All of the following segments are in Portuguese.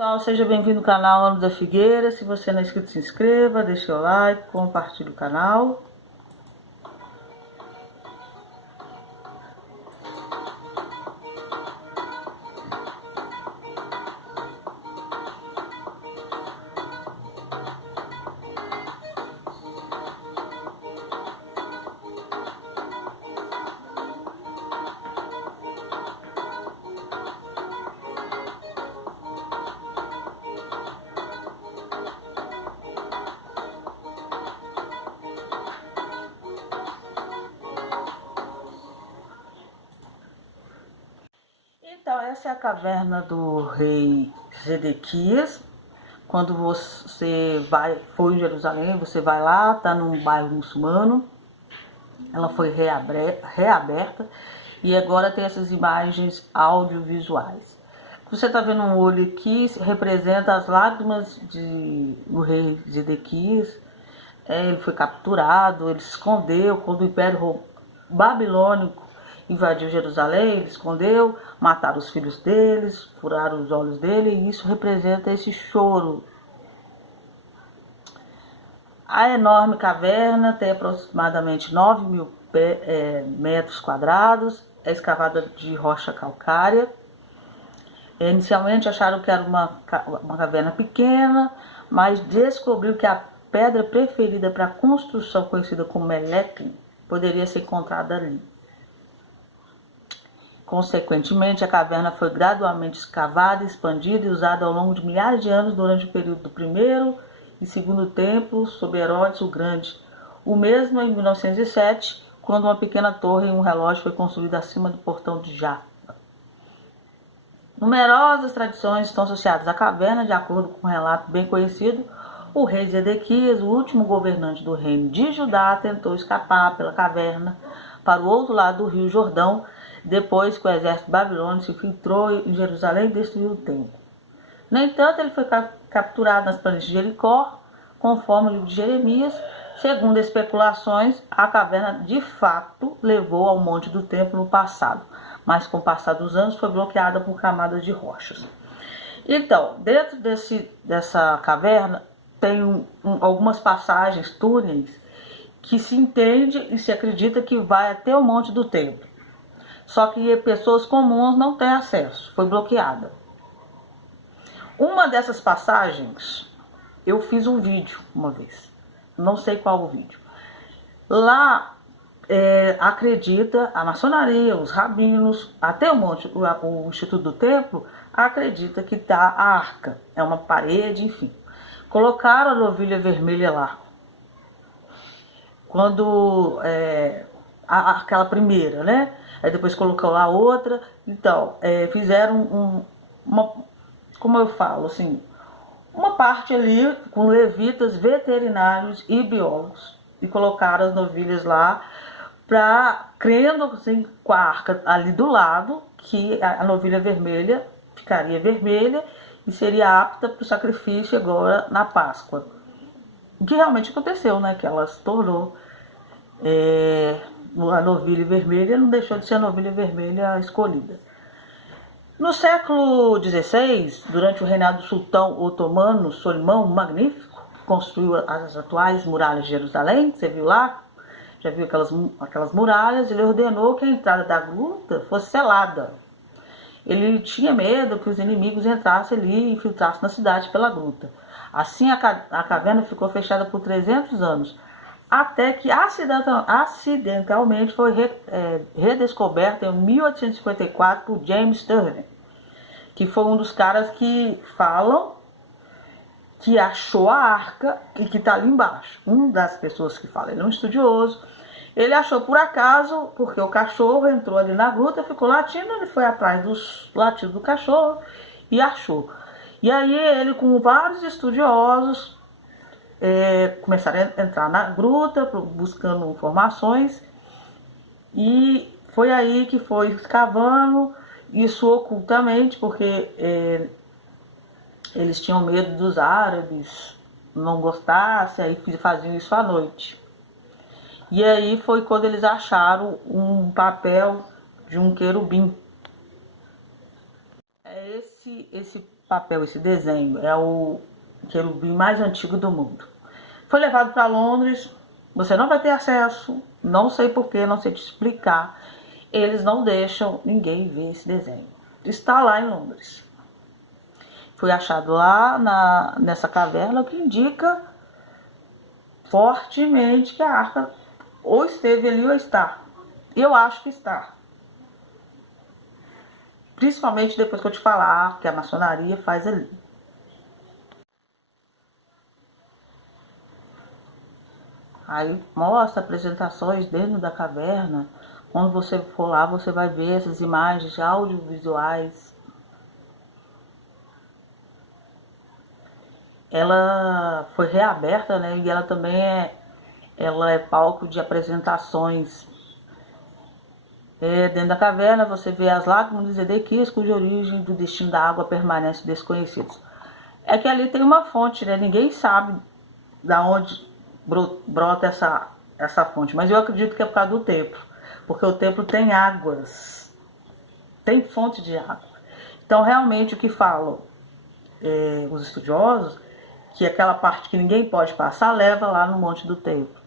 Pessoal, seja bem-vindo ao canal Ano da Figueira. Se você não é inscrito, se inscreva, deixe o like, compartilhe o canal. Então, essa é a caverna do rei Zedequias. Quando você foi em Jerusalém, você vai lá, tá num bairro muçulmano. Ela foi reaberta e agora tem essas imagens audiovisuais. Você está vendo um olho aqui, representa as lágrimas do rei Zedequias. Ele foi capturado, ele se escondeu quando o Império Babilônico invadiu Jerusalém, ele escondeu, mataram os filhos deles, furaram os olhos dele, e isso representa esse choro. A enorme caverna tem aproximadamente 9.000 metros quadrados, é escavada de rocha calcária. Inicialmente acharam que era uma caverna pequena, mas descobriu que a pedra preferida para a construção, conhecida como Meleque, poderia ser encontrada ali. Consequentemente, a caverna foi gradualmente escavada, expandida e usada ao longo de milhares de anos durante o período do primeiro e segundo templo, sob Herodes o Grande. O mesmo em 1907, quando uma pequena torre e um relógio foi construído acima do portão de Jaffa. Numerosas tradições estão associadas à caverna, de acordo com um relato bem conhecido. O rei Zedequias, o último governante do reino de Judá, tentou escapar pela caverna para o outro lado do rio Jordão, depois que o exército babilônico se infiltrou em Jerusalém e destruiu o templo. No entanto, ele foi capturado nas planícies de Jericó, conforme o livro de Jeremias. Segundo especulações, a caverna de fato levou ao monte do templo no passado, mas com o passar dos anos foi bloqueada por camadas de rochas. Então, dentro dessa caverna tem algumas passagens, túneis, que se entende e se acredita que vai até o monte do templo. Só que pessoas comuns não têm acesso, foi bloqueada. Uma dessas passagens, eu fiz um vídeo uma vez, não sei qual o vídeo. Lá acredita a maçonaria, os rabinos, até o Instituto do Templo, acredita que está a arca, é uma parede, enfim. Colocaram a novilha vermelha lá. Quando aquela primeira, né? Aí depois colocou lá outra. Então, fizeram como eu falo, assim, uma parte ali com levitas, veterinários e biólogos. E colocaram as novilhas lá, crendo assim, com a arca ali do lado, que a novilha vermelha ficaria vermelha e seria apta para o sacrifício agora na Páscoa. O que realmente aconteceu, né? Que ela se tornou a novilha vermelha, não deixou de ser a novilha vermelha escolhida. No século XVI, durante o reinado do sultão otomano Solimão Magnífico, que construiu as atuais muralhas de Jerusalém, você viu lá? Já viu aquelas muralhas? Ele ordenou que a entrada da gruta fosse selada. Ele tinha medo que os inimigos entrassem ali e infiltrassem na cidade pela gruta. Assim, a caverna ficou fechada por 300 anos, até que acidentalmente foi redescoberta em 1854 por James Turner, que foi um dos caras que falam que achou a arca e que está ali embaixo. Uma das pessoas que fala, ele é um estudioso. Ele achou por acaso, porque o cachorro entrou ali na gruta, ficou latindo, ele foi atrás dos latidos do cachorro e achou. E aí ele, com vários estudiosos, começaram a entrar na gruta, buscando informações, e foi aí que foi escavando, isso ocultamente, porque eles tinham medo dos árabes, não gostassem, aí faziam isso à noite. E aí foi quando eles acharam um papel de um querubim. Esse papel, esse desenho. É o querubim mais antigo do mundo. Foi levado para Londres. Você não vai ter acesso. Não sei porquê, não sei te explicar. Eles não deixam ninguém ver esse desenho. Está lá em Londres. Foi achado lá nessa caverna, o que indica fortemente que a arca ou esteve ali ou está. Eu acho que está. Principalmente depois que eu te falar que a maçonaria faz ali. Aí mostra apresentações dentro da caverna. Quando você for lá, você vai ver essas imagens audiovisuais. Ela foi reaberta, né? E ela também ela é palco de apresentações. Dentro da caverna você vê as lágrimas de Zedequias, cuja origem do destino da água permanece desconhecidos. É que ali tem uma fonte, né? Ninguém sabe da onde brota essa fonte, mas eu acredito que é por causa do templo, porque o templo tem águas, tem fonte de água. Então realmente o que falam os estudiosos, que aquela parte que ninguém pode passar, leva lá no Monte do Templo.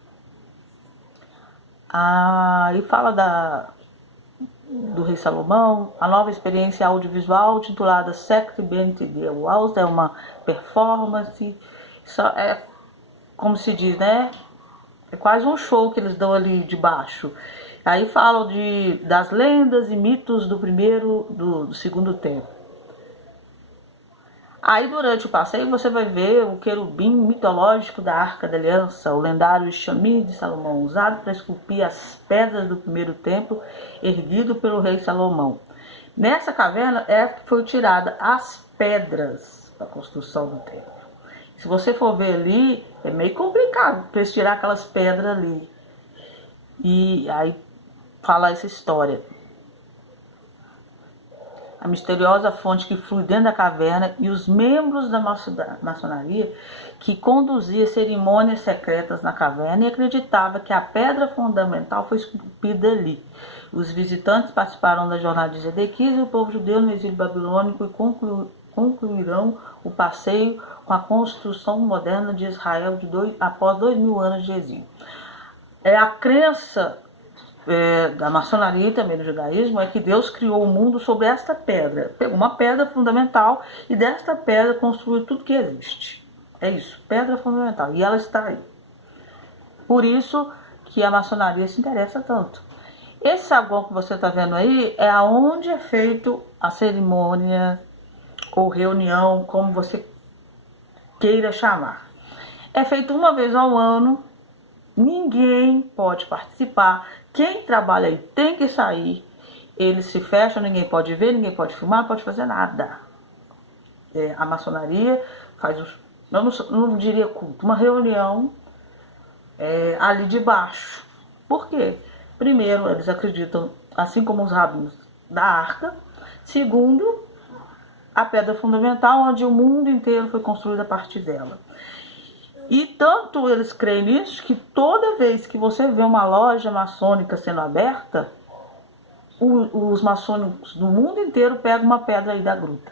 E fala do rei Salomão, a nova experiência audiovisual titulada Sect Bent de Walls, é uma performance, como se diz, né? É quase um show que eles dão ali de baixo. Aí falam das lendas e mitos do segundo templo. Aí durante o passeio você vai ver o querubim mitológico da Arca da Aliança, o lendário Xamim de Salomão, usado para esculpir as pedras do primeiro templo, erguido pelo rei Salomão. Nessa caverna foi tirada as pedras para a construção do templo. Se você for ver ali, é meio complicado para eles tirar aquelas pedras ali. E aí fala essa história. A misteriosa fonte que flui dentro da caverna e os membros da maçonaria que conduzia cerimônias secretas na caverna e acreditava que a pedra fundamental foi esculpida ali. Os visitantes participaram da jornada de Zedequias e o povo judeu no exílio babilônico e concluirão o passeio com a construção moderna de Israel após 2000 anos de exílio. A crença da maçonaria e também do judaísmo é que Deus criou o mundo sobre esta pedra. Pegou uma pedra fundamental e desta pedra construiu tudo que existe. É isso, pedra fundamental. E ela está aí. Por isso que a maçonaria se interessa tanto. Esse saguão que você está vendo aí é onde é feito a cerimônia ou reunião, como você queira chamar. É feito uma vez ao ano, ninguém pode participar. Quem trabalha aí tem que sair. Eles se fecham, ninguém pode ver, ninguém pode filmar, não pode fazer nada. A maçonaria faz, não diria culto, uma reunião ali de baixo. Por quê? Primeiro, eles acreditam, assim como os rabinos, da arca. Segundo, a pedra fundamental, onde o mundo inteiro foi construído a partir dela. E tanto eles creem nisso que toda vez que você vê uma loja maçônica sendo aberta, os maçônicos do mundo inteiro pegam uma pedra aí da gruta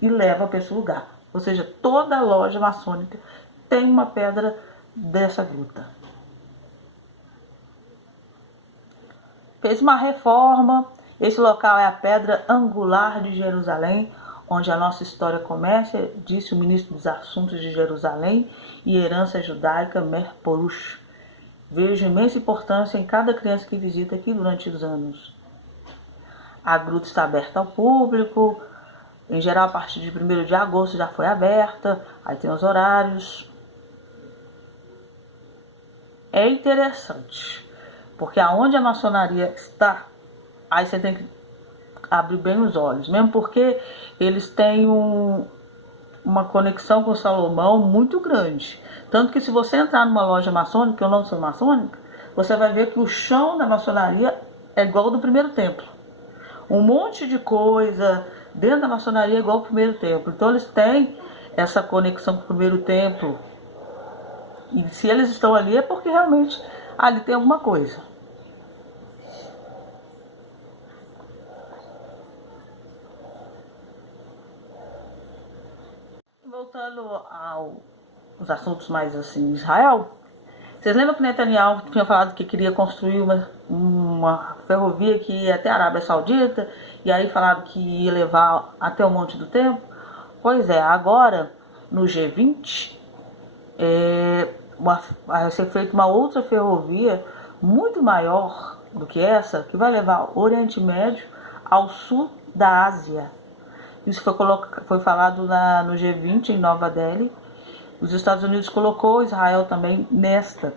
e levam para esse lugar. Ou seja, toda loja maçônica tem uma pedra dessa gruta. Fez uma reforma. Esse local é a pedra angular de Jerusalém, onde a nossa história começa, disse o ministro dos Assuntos de Jerusalém e Herança Judaica, Mer Porush. Vejo imensa importância em cada criança que visita aqui durante os anos. A gruta está aberta ao público, em geral a partir de 1º de agosto já foi aberta, aí tem os horários. É interessante, porque aonde a maçonaria está, aí você tem que abrir bem os olhos, mesmo porque eles têm uma conexão com Salomão muito grande. Tanto que se você entrar numa loja maçônica, eu não sou maçônica, você vai ver que o chão da maçonaria é igual ao do primeiro templo. Um monte de coisa dentro da maçonaria é igual ao primeiro templo. Então eles têm essa conexão com o primeiro templo. E se eles estão ali é porque realmente ali tem alguma coisa. voltando aos assuntos mais assim, Israel, vocês lembram que Netanyahu tinha falado que queria construir uma ferrovia que ia até a Arábia Saudita, e aí falaram que ia levar até o Monte do Templo? Pois é, agora no G20 vai ser feita uma outra ferrovia muito maior do que essa, que vai levar o Oriente Médio ao sul da Ásia. Isso foi falado no G20 em Nova Delhi. Os Estados Unidos colocou Israel também nesta.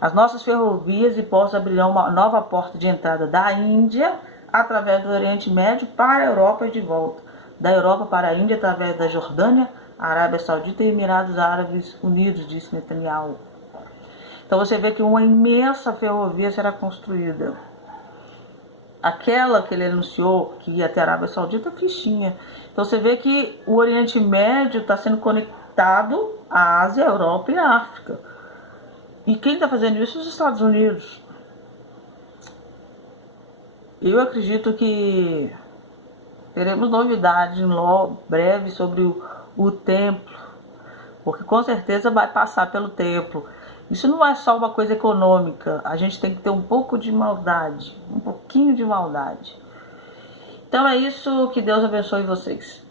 As nossas ferrovias e portos abrirão uma nova porta de entrada da Índia através do Oriente Médio para a Europa e de volta. Da Europa para a Índia através da Jordânia, Arábia Saudita e Emirados Árabes Unidos, disse Netanyahu. Então você vê que uma imensa ferrovia será construída. Aquela que ele anunciou que ia até a Arábia Saudita, fichinha. Então você vê que o Oriente Médio está sendo conectado à Ásia, à Europa e à África. E quem está fazendo isso? Os Estados Unidos. Eu acredito que teremos novidades em breve sobre o templo, porque com certeza vai passar pelo templo. Isso não é só uma coisa econômica, a gente tem que ter um pouco de maldade, um pouquinho de maldade. Então é isso, que Deus abençoe vocês.